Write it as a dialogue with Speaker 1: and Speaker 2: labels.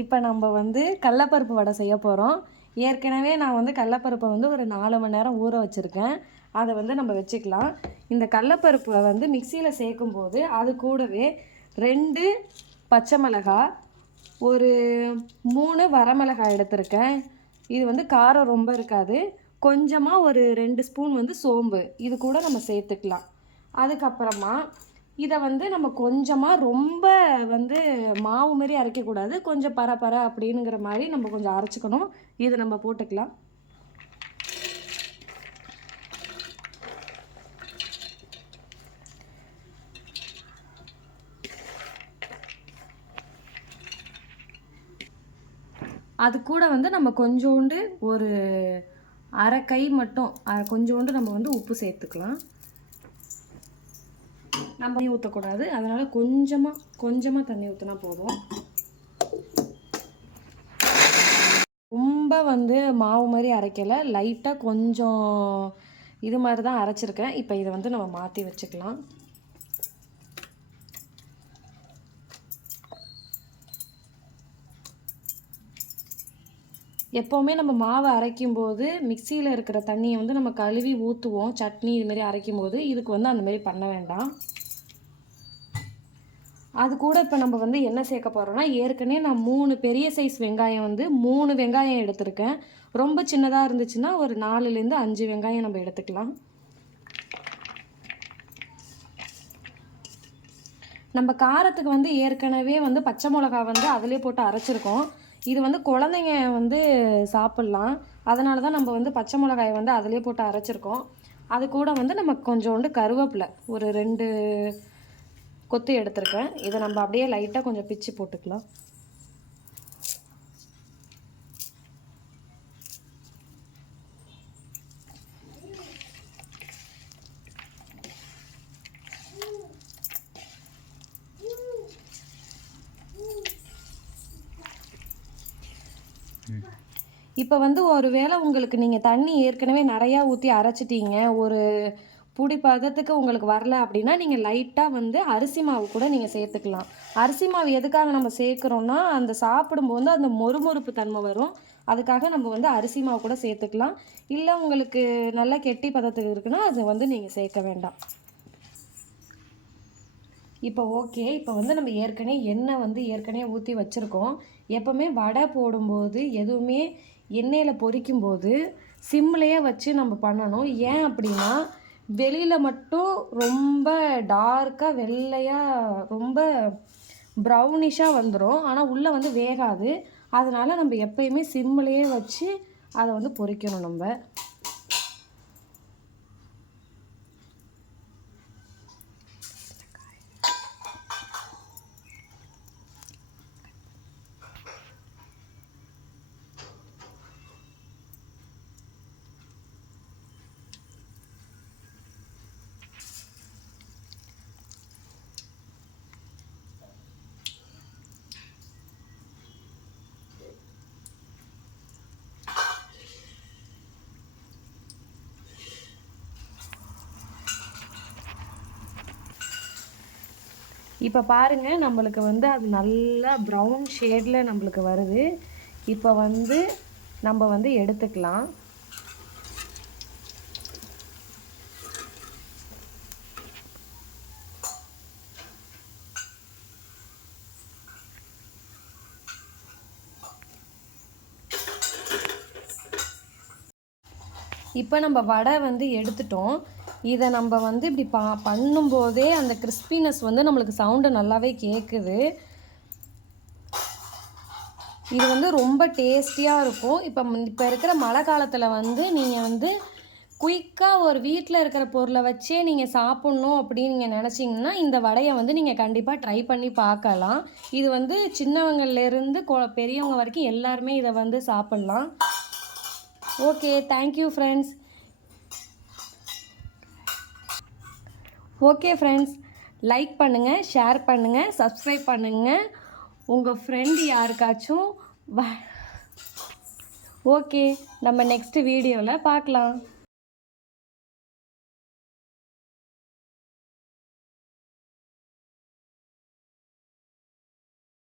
Speaker 1: இப்போ நம்ம வந்து கடலப்பருப்பு வடை செய்ய போகிறோம் ஏற்கனவே நான் வந்து கடலப்பருப்பை வந்து ஒரு நாலு மணி நேரம் ஊற வச்சுருக்கேன். அதை வந்து நம்ம வச்சுக்கலாம். இந்த கடலப்பருப்பை வந்து மிக்சியில் சேர்க்கும்போது அது கூடவே ரெண்டு பச்சை மிளகாய் ஒரு மூணு வரமிளகாய் எடுத்திருக்கேன். இது வந்து காரம் ரொம்ப இருக்காது. கொஞ்சமாக ஒரு ரெண்டு ஸ்பூன் வந்து சோம்பு. இது கூட நம்ம சேர்த்துக்கலாம். அதுக்கப்புறமா இதை வந்து நம்ம கொஞ்சமாக ரொம்ப வந்து மாவு மாரி அரைக்கக்கூடாது கொஞ்சம் பர பர அப்படிங்கிற மாதிரி நம்ம கொஞ்சம் அரைச்சிக்கணும். இதை நம்ம போட்டுக்கலாம். அது கூட வந்து நம்ம கொஞ்சோண்டு ஒரு அரை கை மட்டும் கொஞ்சோண்டு நம்ம வந்து உப்பு சேர்த்துக்கலாம். நம்ம தண்ணி ஊற்றக்கூடாது அதனால் கொஞ்சமாக கொஞ்சமாக தண்ணி ஊற்றினா போதும். ரொம்ப வந்து மாவு மாதிரி அரைக்கலை. லைட்டாக கொஞ்சம் இது மாதிரி தான் அரைச்சிருக்கேன். இப்போ இதை வந்து நம்ம மாற்றி வச்சுக்கலாம். எப்போவுமே நம்ம மாவை அரைக்கும் போது மிக்சியில் இருக்கிற தண்ணியை வந்து நம்ம கழுவி ஊற்றுவோம் சட்னி இதுமாரி அரைக்கும் போது இதுக்கு வந்து அந்தமாரி பண்ண வேண்டாம். அது கூட இப்போ நம்ம வந்து என்ன சேர்க்க போகிறோம்னா ஏற்கனவே நான் மூணு பெரிய சைஸ் வெங்காயம் வந்து மூணு வெங்காயம் எடுத்திருக்கேன். ரொம்ப சின்னதாக இருந்துச்சுன்னா ஒரு நாலுலேருந்து அஞ்சு வெங்காயம் நம்ம எடுத்துக்கலாம். நம்ம காரத்துக்கு வந்து ஏற்கனவே வந்து பச்சை மிளகா வந்து அதிலே போட்டு அரைச்சிருக்கோம். இது வந்து குழந்தைங்க வந்து சாப்பிட்லாம். அதனால தான் நம்ம வந்து பச்சை மிளகாயை வந்து அதிலே போட்டு அரைச்சிருக்கோம். அது கூட வந்து நம்ம கொஞ்சோண்டு கருவேப்பிலை ஒரு ரெண்டு கொத்து எடுத்திருக்கேன். இதை நம்ம அப்படியே லைட்டாக கொஞ்சம் பிச்சு போட்டுக்கலாம். இப்போ வந்து ஒரு வேளை உங்களுக்கு நீங்கள் தண்ணி ஏற்கனவே நிறையா ஊற்றி அரைச்சிட்டீங்க ஒரு புடி பதத்துக்கு உங்களுக்கு வரல அப்படின்னா நீங்கள் லைட்டாக வந்து அரிசி மாவு கூட நீங்கள் சேர்த்துக்கலாம். அரிசி மாவு எதுக்காக நம்ம சேர்க்குறோன்னா அந்த சாப்பிடும்போது அந்த மொறுமொறுப்பு தன்மை வரும். அதுக்காக நம்ம வந்து அரிசி மாவு கூட சேர்த்துக்கலாம். இல்லை உங்களுக்கு நல்லா கெட்டி பதத்துக்கு இருக்குன்னா அது வந்து நீங்கள் சேர்க்க வேண்டாம். இப்போ ஓகே இப்போ வந்து நம்ம ஏற்கனவே எண்ணெய் வந்து ஏற்கனவே ஊற்றி வச்சுருக்கோம். எப்போவுமே வடை போடும்போது எதுவுமே எண்ணெயில் பொரிக்கும்போது சிம்லேயே வச்சு நம்ம பண்ணணும். ஏன் அப்படின்னா வெளியில் மட்டும் ரொம்ப டார்க்காக வெள்ளையாக ரொம்ப ப்ரௌனிஷாக வந்துடும் ஆனால் உள்ளே வந்து வேகாது. அதனால் நம்ம எப்பயுமே சிம்லேயே வச்சு அதை வந்து பொரிக்கணும் நம்ம. இப்போ பாருங்கள் நம்மளுக்கு வந்து அது நல்லா ப்ரௌன் ஷேடில் நம்மளுக்கு வருது. இப்போ வந்து நம்ம வந்து எடுத்துக்கலாம். இப்போ நம்ம வடை வந்து எடுத்துட்டோம். இதை நம்ம வந்து இப்படி பா பண்ணும்போதே அந்த கிறிஸ்பினஸ் வந்து நம்மளுக்கு சவுண்டு நல்லாவே கேட்குது இது வந்து ரொம்ப டேஸ்டியாக இருக்கும். இப்போ இப்போ இருக்கிற மழை காலத்தில் வந்து நீங்கள் வந்து குயிக்காக ஒரு வீட்டில் இருக்கிற பொருளை வச்சே நீங்கள் சாப்பிட்ணும் அப்படின்னு நீங்கள் நினச்சிங்கன்னா இந்த வடையை வந்து நீங்கள் கண்டிப்பாக ட்ரை பண்ணி பார்க்கலாம். இது வந்து சின்னவங்கள்லேருந்து கொ பெரியவங்க வரைக்கும் எல்லாருமே இதை வந்து சாப்பிட்லாம். Okay thank you friends okay friends like பண்ணுங்கள் ஷேர் பண்ணுங்கள் சப்ஸ்கிரைப் பண்ணுங்கள் உங்கள் ஃப்ரெண்டு யாருக்காச்சும் வ ஓகே நம்ம நெக்ஸ்ட் வீடியோவில் பார்க்கலாம்.